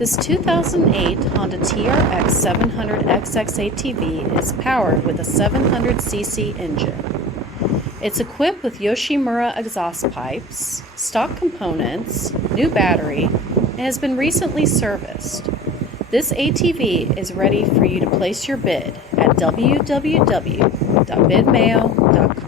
This 2008 Honda TRX700XX ATV is powered with a 700cc engine. It's equipped with Yoshimura exhaust pipes, stock components, new battery, and has been recently serviced. This ATV is ready for you to place your bid at www.bidmail.com.